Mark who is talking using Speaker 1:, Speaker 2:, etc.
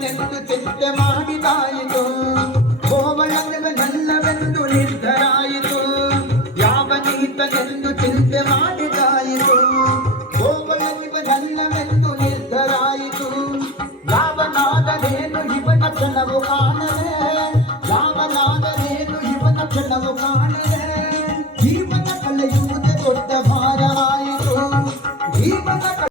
Speaker 1: ನೀತನೆಂದು ಚಿಂತೆ ಮಾಡಿದಾಯಿತು ಕೋವಳನಿವೆ ನನ್ನವೆಂದು ನಿರ್ಧರಾಯಿತು ಯಾವ ನೀತನೆಂದು ಚಿಂತೆ ಮಾಡಿದಾಯಿತು ಕೋವಳನಿವೆ ನನ್ನವೆಂದು ನಿರ್ಧರಾಯಿತು ಯಾವನಾದರೇನು ಇವನ ಕ್ಷಣವು ಕಾಣಲೆ ಯಾವನಾದರೇನು ಇವನ ಕ್ಷಣವು ಕಾಣಲೆ ಜೀವನ ಕಳೆಯುವುದೇ ದೊಡ್ಡ ಭಾರವಾಯಿತು ಜೀವನ